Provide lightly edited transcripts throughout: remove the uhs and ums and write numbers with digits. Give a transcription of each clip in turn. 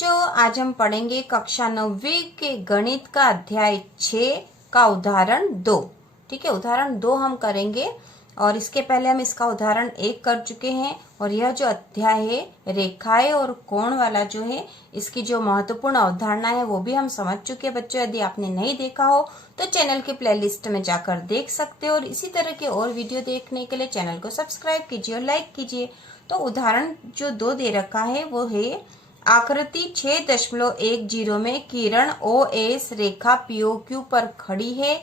बच्चों, आज हम पढ़ेंगे कक्षा 9वीं के गणित का अध्याय 6 का उदाहरण 2। ठीक है, उदाहरण 2 हम करेंगे और इसके पहले हम इसका उदाहरण 1 कर चुके हैं। और यह जो अध्याय है रेखाएं और कोण वाला जो है, इसकी जो महत्वपूर्ण अवधारणा है वो भी हम समझ चुके हैं। बच्चों, यदि आपने नहीं देखा हो तो चैनल के प्लेलिस्ट में जाकर देख सकते हो और इसी तरह के और वीडियो देखने के लिए चैनल को सब्सक्राइब कीजिए और लाइक कीजिए। तो उदाहरण जो 2 दे रखा है वो है आकृति 6.10 में किरण OS रेखा POQ पर खड़ी है।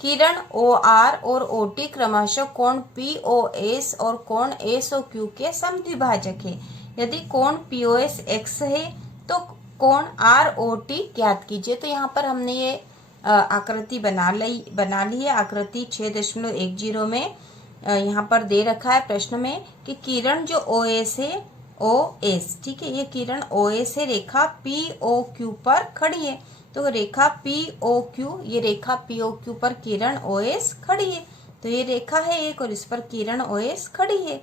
किरण OR और OT क्रमशः कोण POS और कोण SOQ के समद्विभाजक है। यदि कोण POS x है तो कोण ROT ज्ञात कीजिए। तो यहाँ पर हमने ये आकृति बना ली है। आकृति 6.10 में यहाँ पर दे रखा है प्रश्न में कि किरण जो OS है OS, ठीक है, ये किरण OS है, रेखा POQ पर खड़ी है। तो रेखा POQ, ये रेखा POQ पर किरण OS खड़ी है। तो ये रेखा है एक और इस पर किरण OS खड़ी है।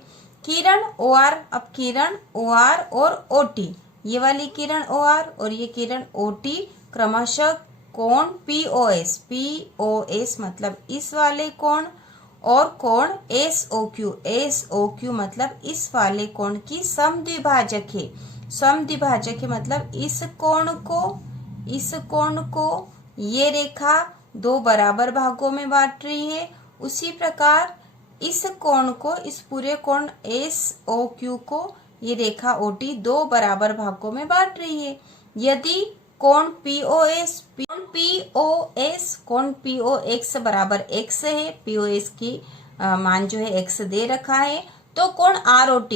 किरण OR, अब किरण OR और OT, ये वाली किरण OR और ये किरण OT क्रमशः कोण POS मतलब इस वाले कोण और कोण SOQ मतलब इस वाले कोण की समद्विभाजक है। समद्विभाजक है मतलब इस कोण को ये रेखा 2 बराबर भागों में बांट रही है। उसी प्रकार इस कोण को, इस पूरे कोण SOQ को ये रेखा OT 2 बराबर भागों में बांट रही है। यदि कोण POX बराबर x है, POS की मान जो है x दे रखा है, तो कोण ROT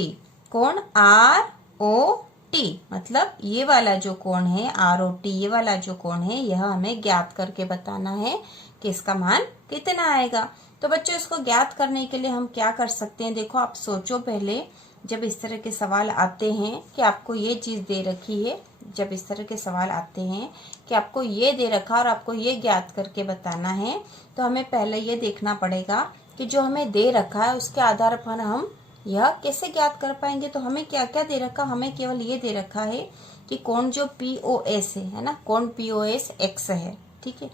मतलब ये वाला जो कोण है ROT, ये वाला जो कोण है, यह हमें ज्ञात करके बताना है कि इसका मान कितना आएगा। तो बच्चों, इसको ज्ञात करने के लिए हम क्या कर सकते हैं, देखो आप सोचो पहले, जब इस तरह के सवाल आते हैं कि आपको ये चीज दे रखी है, जब इस तरह के सवाल आते हैं कि आपको ये दे रखा और आपको ये ज्ञात करके बताना है, तो हमें पहले ये देखना पड़ेगा कि जो हमें दे रखा है उसके आधार पर हम यह कैसे ज्ञात कर पाएंगे। तो हमें क्या क्या दे रखा, हमें केवल ये दे रखा है कि कोण जो POS है ना, कोण POS x है, ठीक है,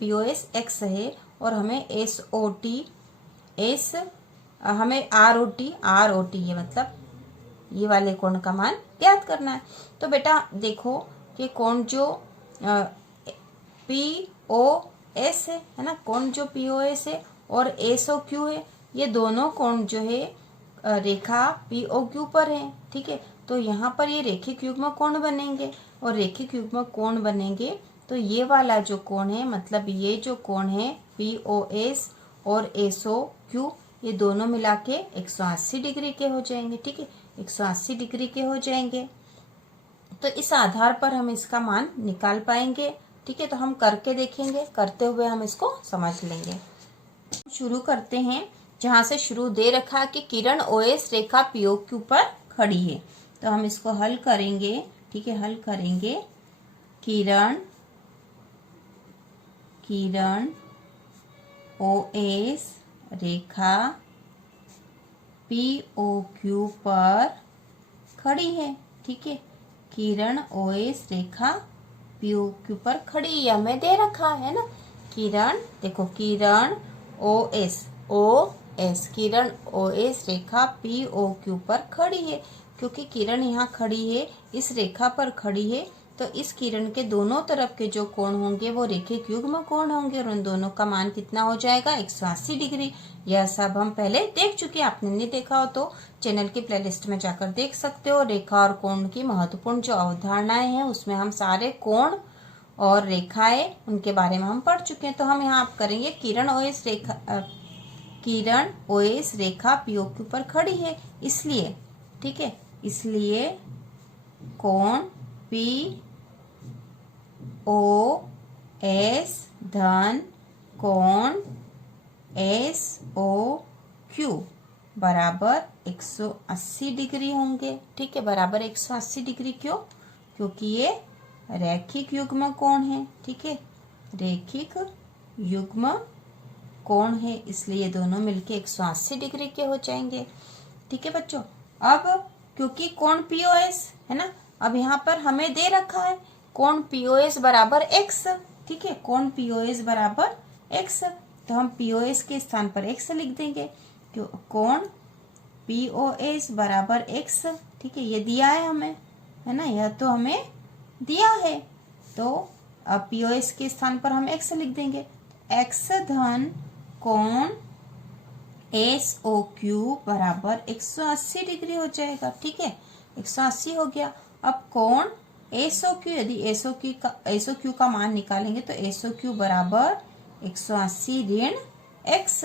POS x है और हमें हमें ROT ये मतलब ये वाले कोण का मान ज्ञात करना है। तो बेटा देखो कि कोण जो POS है ना, कोण जो POS है और SOQ है, ये दोनों कोण जो है रेखा POQ पर है, ठीक है। तो यहाँ पर ये रेखिक युग्म कोण बनेंगे और रेखिक युग्म कोण बनेंगे तो ये वाला जो कोण है, मतलब ये जो कोण है POS और SOQ, ये दोनों मिला के 180 डिग्री के हो जाएंगे, ठीक है, 180 डिग्री के हो जाएंगे। तो इस आधार पर हम इसका मान निकाल पाएंगे, ठीक है। तो हम करके देखेंगे, करते हुए हम इसको समझ लेंगे। शुरू करते हैं जहां से शुरू दे रखा कि किरण OS रेखा POQ पर खड़ी है। तो हम इसको हल करेंगे, ठीक है, हल करेंगे। किरण OS रेखा POQ पर खड़ी है, ठीक है, किरण OS रेखा POQ पर खड़ी है, हमें दे रखा है ना। किरण, देखो किरण OS किरण OS रेखा POQ पर खड़ी है। क्योंकि किरण यहाँ खड़ी है, इस रेखा पर खड़ी है, तो इस किरण के दोनों तरफ के जो कोण होंगे वो रेखिक युग्म कोण होंगे और उन दोनों का मान कितना हो जाएगा, 180 डिग्री। यह सब हम पहले देख चुके हैं, आपने नहीं देखा हो तो चैनल की प्लेलिस्ट में जाकर देख सकते हो। रेखा और कोण की महत्वपूर्ण जो अवधारणाएं हैं उसमें हम सारे कोण और रेखाएं उनके बारे में हम पढ़ चुके हैं। तो हम यहाँ आप करेंगे किरण OS रेखा POQ पर खड़ी है, इसलिए, ठीक है, इसलिए कोण POS धन कोण SOQ बराबर 180 डिग्री होंगे, ठीक है, बराबर 180 डिग्री। क्यों? क्योंकि ये रैखिक युग्म कोण है, ठीक है, रैखिक युग्म कोण है, इसलिए दोनों मिलके 180 डिग्री के हो जाएंगे, ठीक है बच्चों। अब क्योंकि कोण POS है ना, अब यहाँ पर हमें दे रखा है कोण पीओएस बराबर x, ठीक है, कोण पीओएस बराबर x, तो हम पीओएस के स्थान पर x लिख देंगे, कोण पीओएस बराबर x, ठीक है, ये दिया है हमें, है ना, यह तो हमें दिया है, तो अब पीओएस के स्थान पर हम x लिख देंगे, x धन कोण एस ओ क्यू बराबर 180 डिग्री हो जाएगा, ठीक है, 180 हो गया। अब कोण एस ओ क्यू, यदि एस ओ क्यू का मान निकालेंगे तो एस ओ क्यू बराबर 180 ऋण x,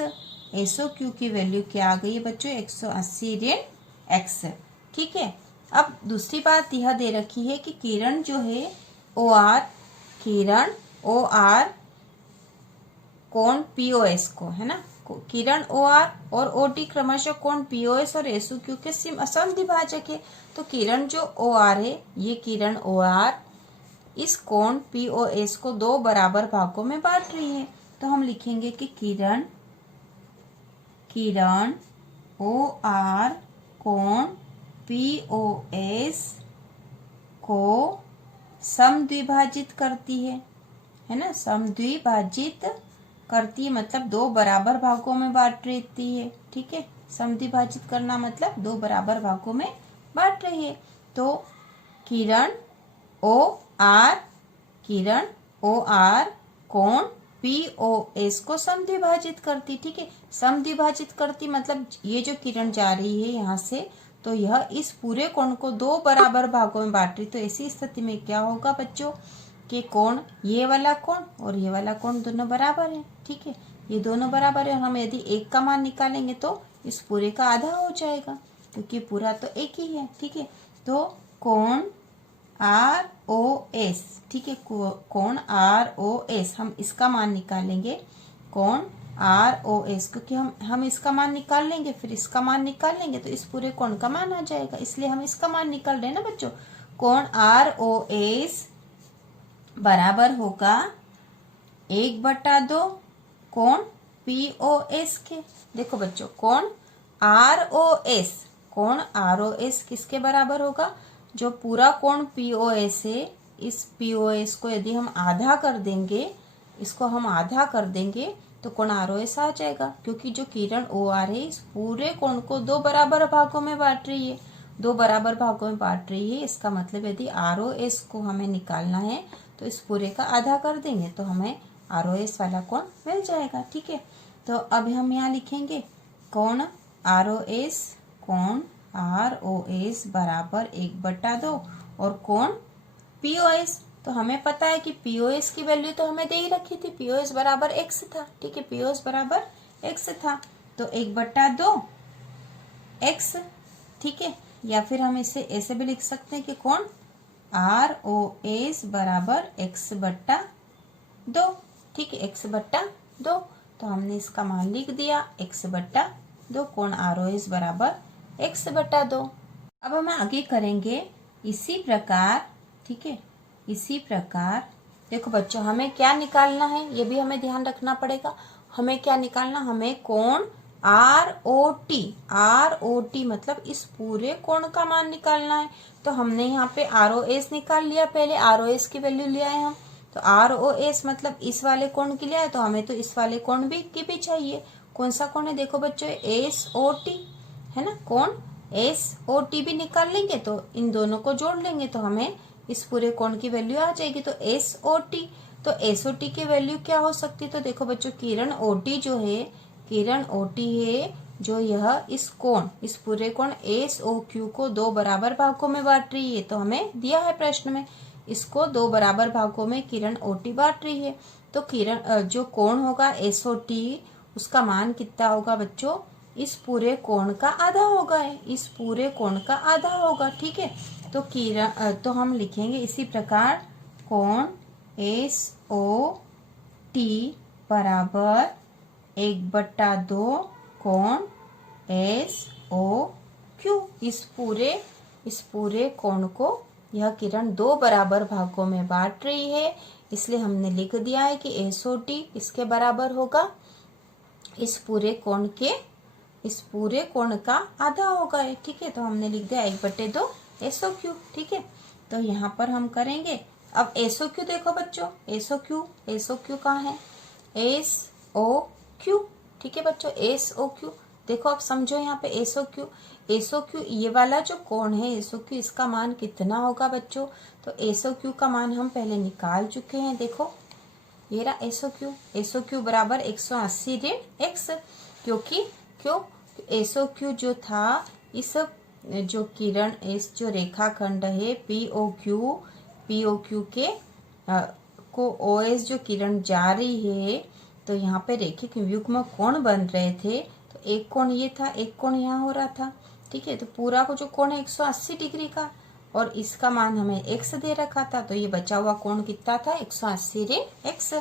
एस ओ क्यू की वैल्यू क्या आ गई है बच्चों, 180 ऋण x, ठीक है। अब दूसरी बात यह दे रखी है कि किरण जो है ओ आर, किरण ओ आर कोण पीओएस को, है ना, किरण ओ आर और ओ टी क्रमशः कोण पीओएस और एसओ क्यू के समद्विभाजक है। तो किरण जो ओ आर है, ये किरण ओ आर इस कोण पीओएस को दो बराबर भागों में बांट रही है, तो हम लिखेंगे कि किरण ओ आर कोण पीओएस को समद्विभाजित करती है ना, समद्विभाजित करती है मतलब दो बराबर भागों में बांट रही है, ठीक है, समद्विभाजित करना मतलब दो बराबर भागों में बांट रही है। तो किरण ओ आर कोण पीओएस को समद्विभाजित करती, ठीक है, समद्विभाजित करती मतलब ये जो किरण जा रही है यहाँ से, तो यह इस पूरे कोण को दो बराबर भागों में बांट रही, तो ऐसी स्थिति में क्या होगा बच्चों कि कोण, ये वाला कोण और ये वाला कोण दोनों बराबर है, ठीक है, ये दोनों बराबर है, हम यदि एक का मान निकालेंगे तो इस पूरे का आधा हो जाएगा, क्योंकि पूरा तो एक ही है, ठीक है। तो कोण आर ओ एस, ठीक है, कोण आर ओ एस, हम इसका मान निकालेंगे, कोण आर ओ एस, क्योंकि हम इसका मान निकाल लेंगे फिर इसका मान निकाल लेंगे तो इस पूरे कोण का मान आ जाएगा, इसलिए हम इसका मान निकाल रहे हैं ना बच्चों। कोण आर ओ एस बराबर होगा 1/2 कोण पीओएस के। देखो बच्चों, कोण आरओएस किसके बराबर होगा, जो पूरा कोण पीओएस है, इस पीओएस को यदि हम आधा कर देंगे, इसको हम आधा कर देंगे तो कोण आरओएस आ जाएगा, क्योंकि जो किरण ओ आर है इस पूरे कोण को दो बराबर भागों में बांट रही है, दो बराबर भागों में बांट रही है, इसका मतलब यदि आरओएस को हमें निकालना है तो इस पूरे का आधा कर देंगे तो हमें आरओएस वाला कोण मिल जाएगा, ठीक है। तो अब हम यहाँ लिखेंगे कोण आरओएस बराबर 1/2 और कोण पीओएस, तो हमें पता है कि पीओएस की वैल्यू तो हमें दे ही रखी थी, पीओएस बराबर x था, ठीक है, पीओएस बराबर x था, तो 1/2 x, ठीक है, या फिर हम इसे ऐसे भी लिख सकते हैं कि कोण आरओएस बराबर x/2, ठीक है, x/2, तो हमने इसका मान लिख दिया x/2, कोण आरओएस बराबर x/2। अब हम आगे करेंगे इसी प्रकार, ठीक है, इसी प्रकार देखो बच्चों, हमें क्या निकालना है ये भी हमें ध्यान रखना पड़ेगा, हमें क्या निकालना, हमें कोण आरओटी मतलब इस पूरे कोण का मान निकालना है। तो हमने यहाँ पे आरओएस निकाल लिया, पहले आरओएस की वैल्यू लिया है हम, तो आरओएस मतलब इस वाले कोण की लिया है, तो हमें तो इस वाले कोण की भी चाहिए। कौन सा कोण है, देखो बच्चों एसओटी है ना, कोण एसओटी भी निकाल लेंगे तो इन दोनों को जोड़ लेंगे तो हमें इस पूरे कोण की वैल्यू आ जाएगी। तो एसओटी, तो एसओटी की वैल्यू क्या हो सकती है, तो देखो बच्चों किरण ओटी जो है, किरण ओटी है जो यह इस कोण, इस पूरे कोण एसओक्यू को दो बराबर भागों में बांट रही है, तो हमें दिया है प्रश्न में, इसको दो बराबर भागों में किरण ओटी बांट रही है, तो किरण जो कोण होगा एसओटी उसका मान कितना होगा बच्चों, इस पूरे कोण का आधा होगा, इस पूरे कोण का आधा होगा, ठीक है। तो किरण, तो हम लिखेंगे इसी प्रकार कोण एसओटी बराबर 1/2 कोण एसओक्यू, इस पूरे कोण को यह किरण दो बराबर भागों में बांट रही है, इसलिए हमने लिख दिया है कि एसओटी इसके बराबर होगा इस पूरे कोण का आधा होगा, ठीक है, तो हमने लिख दिया 1/2 एसओक्यू, ठीक है। तो यहाँ पर हम करेंगे। अब SOQ देखो बच्चों, SOQ कहाँ है? SOQ, ठीक है बच्चों, SOQ देखो, आप समझो यहाँ पे SOQ ये वाला जो कोण है SOQ, इसका मान कितना होगा बच्चों? तो SOQ का मान हम पहले निकाल चुके हैं। देखो ये रहा SOQ बराबर 180 ऋण x, क्योंकि क्यों? SOQ जो था, इस जो किरण, इस जो रेखाखंड है POQ के को OS जो किरण जा रही है, तो यहाँ पे रेखिक युग्म कोण बन रहे थे। तो एक कोण ये था, एक कोण यहाँ हो रहा था, ठीक है। तो पूरा को जो कोण है 180 डिग्री का, और इसका मान हमें x दे रखा था, तो ये बचा हुआ कोण कितना था? 180 ऋण x।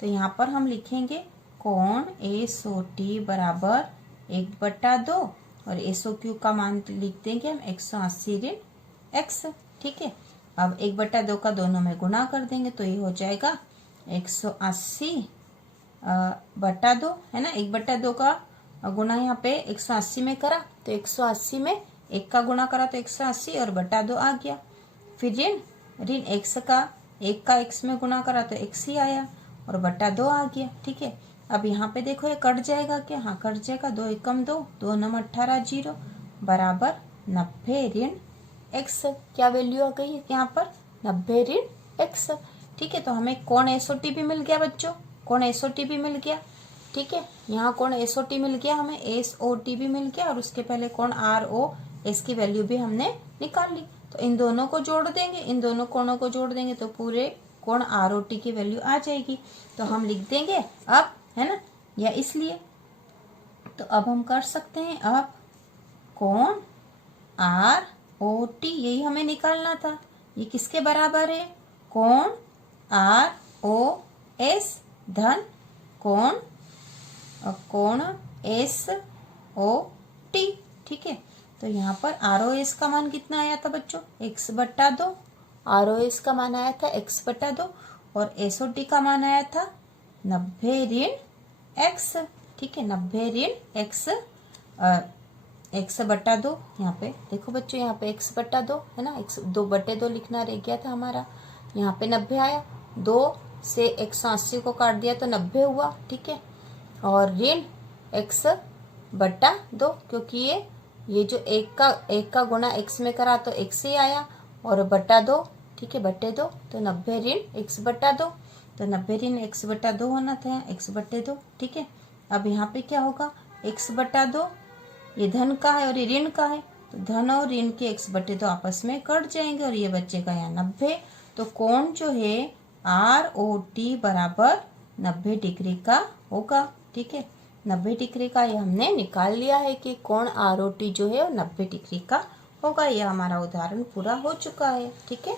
तो यहाँ पर हम लिखेंगे कोण SOT बराबर 1/2, और SOQ का मान लिख देंगे हम 180 ऋण x, ठीक है। अब 1/2 का दोनों में गुणा कर देंगे, तो ये हो जाएगा 180 बटा 2, है ना। 1/2 का गुणा यहाँ पे 180 में करा, तो 180 में 1 का गुणा करा तो 180 और बटा 2 आ गया। फिर ऋण x का 1 का x में गुणा करा तो x ही आया, और बटा 2 आ गया, ठीक है। अब यहाँ पे देखो ये कट जाएगा क्या? हाँ कट जाएगा। 2 एकम 2, 2 नम 18 0 बराबर 90 ऋण x। क्या वैल्यू आ गई है यहाँ पर? 90 ऋण x, ठीक है। तो हमें कोण SOT भी मिल गया बच्चों, कोण SOT भी मिल गया, ठीक है। यहाँ कोण SOT मिल गया, हमें SOT भी मिल गया, और उसके पहले कोण ROS की वैल्यू भी हमने निकाल ली। तो इन दोनों को जोड़ देंगे, इन दोनों कोणों को जोड़ देंगे तो पूरे कोण ROT की वैल्यू आ जाएगी। तो हम लिख देंगे अब, है ना, या इसलिए। तो अब हम कर सकते हैं, अब कोण ROT यही हमें निकालना था, ये किसके बराबर है? कोण ROS धन कोण SOT, ठीक है। तो यहाँ पर ROS का मान कितना आया था बच्चों? 1/2। ROS का मान आया था 1/2, और SOT का मान आया था 90 ऋण x, ठीक है। 90 ऋण x, 1/2। यहाँ पे देखो बच्चों, यहाँ पे 1/2 है ना, 2/2 लिखना रह गया था हमारा। यहाँ पे 90 आया, 2 से 180 को काट दिया तो 90 हुआ, ठीक है। और ऋण x/2, क्योंकि ये जो 1 का गुणा x में करा तो x ही आया, और बटा 2, ठीक है, बटे 2, तो 90 ऋण x/2। तो 90 ऋण x/2 होना था, x/2, ठीक है। अब यहाँ पे क्या होगा? x/2 ये धन का है और ये ऋण का है, तो धन और ऋण के x/2 आपस में कट जाएंगे, और ये बचेगा यहाँ 90। तो कोण जो है ROT बराबर 90 डिग्री का होगा, ठीक है। 90 डिग्री का ये हमने निकाल लिया है कि कोण ROT जो है वो 90 डिग्री का होगा। यह हमारा उदाहरण पूरा हो चुका है, ठीक है।